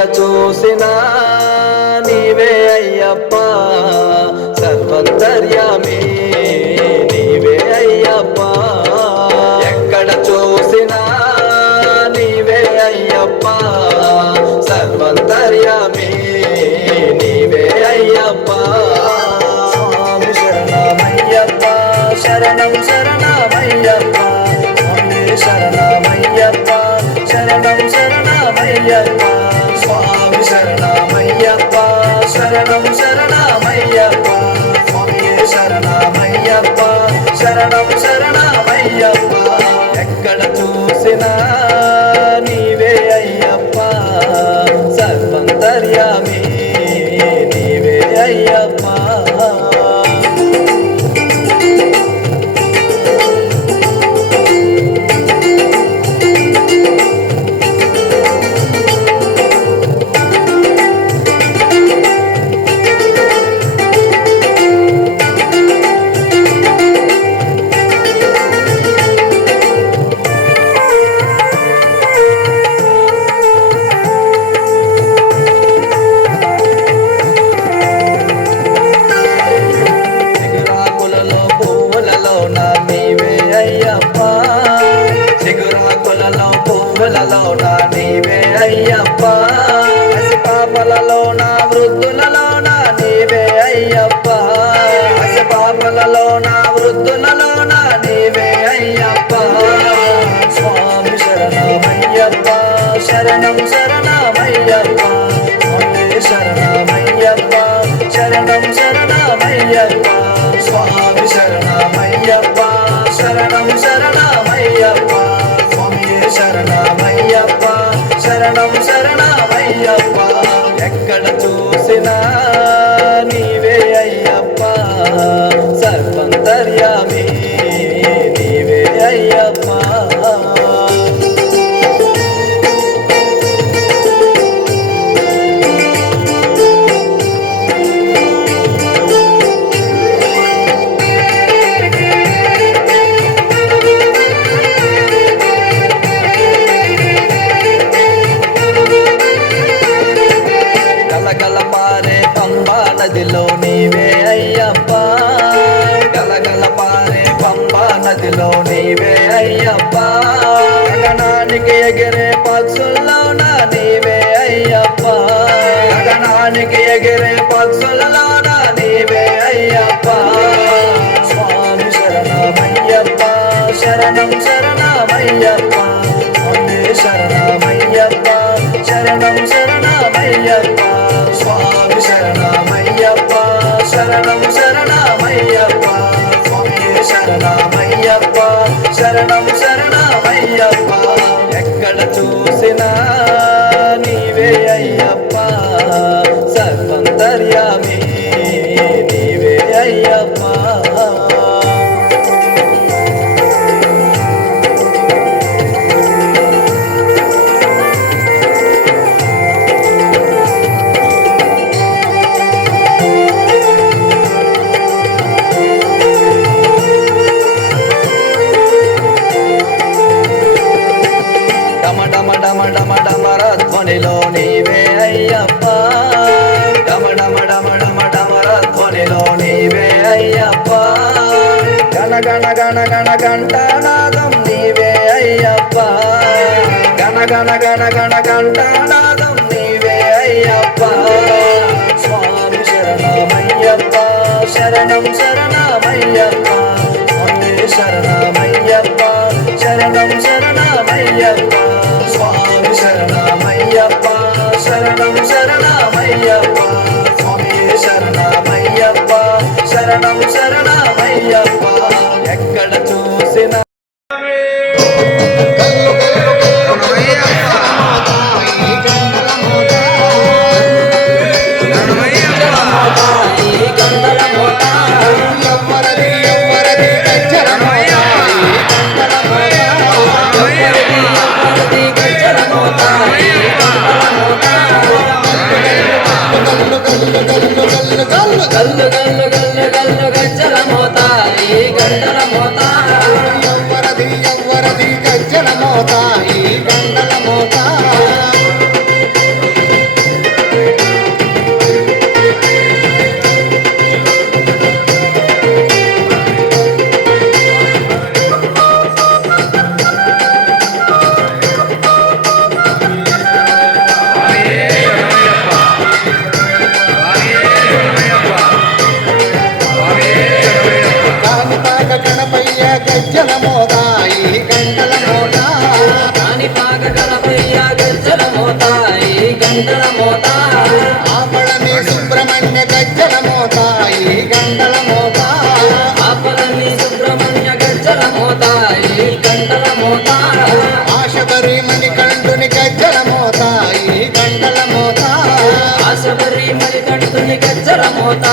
ఎక్కడ చూసినా నీవే అయ్యప్ప సర్వంతర్యామి నీవే అయ్యప్ప ఎక్కడ చూసినా నీవే అయ్యప్ప సర్వంతర్యామి నీవే అయ్యప్ప స్వామి శరణమయ్యప్ప శరణం శరణమయ్యప్ప శరణమయ్యప్ప శరణం శరణమయ్యప్ప స్వామి శరణమయ్యప్ప శరణం శరణమయ్యప్ప స్వామి శరణమయ్యప్ప శరణం శరణమయ్యప్ప ఎక్కడ చూసినా నీవే అయ్యప్ప సర్వంతర్యామి నీవే అయ్యప్ప నీవే అయ్యప్ప పాపలలో నా వృద్ధులలో నా నీవే అయ్యప్ప పాపలలో నా వృద్ధులలో నా నీవే అయ్యప్ప స్వామి శరణమయ్యప్ప శరణం శరణమయ్యప్ప శరణమయ్యప్ప శరణం శరణమయ్యప్ప స్వామి శరణమయ్యప్ప శరణం శరణమయ్యప్ప శరణమయ్యప్ప శరణం శరణమయ్యప్ప ఎక్కడ చూసినా నీవే అయ్యప్ప సర్వంతర్యామి నీవే అయ్యప్ప నదిలో నీవే అయ్యప్ప గలగల పారే పంబా నదిలో నీవే అయ్యప్ప గగనానికి ఎగిరే పక్షుల్లోన నీవే అయ్యప్ప గగనానికి ఎగిరే పక్షులలోన నీవే అయ్యప్ప స్వామి శరణమయ్యప్ప శరణం శరణమయ్యప్ప శరణమయ్యప్ప శరణం శరణమయ్యప్ప స్వామి శరణమయ్యప్ప శరణం శరణమయ్యప్ప స్వామి శరణమయ్యప్ప శరణం శరణమయ్యప్ప ఎక్కడ చూసినా నీవే అయ్యప్ప సర్వంతర్యామి నీవే అయ్యప్ప డమరధ్వనిలో నీవే అయ్యప్ప డమరధ్వనిలో నీవే అయ్యప్ప గణ గణ గణ గణ గంటనాదం నీవే అయ్యప్ప గణ గణ గణ గణ గంటనాదం నీవే అయ్యప్ప స్వామి శరణమయ్యప్ప శరణం శరణమయ్యప్ప స్వామి శరణమయ్యప్ప శరణం శరణమయ్యప్ప స్వామి శరణమయ్యప్ప శరణం శరణమయ్యప్ప స్వామి శరణమయ్యప్ప శరణం శరణమయ్యప్ప ఎక్కడ చూసినా గల్లు గల్లు గల్లు గల్లు గజ్జల మోత ఈ గంటల మోత ఎవ్వరది గజ్జల మోత ఈ గంటల మోత శబరి మణికంఠుని గజ్జల మోత ఈ గంటల మోత ఆ శబరి మణికంఠుని గజ్జల మోత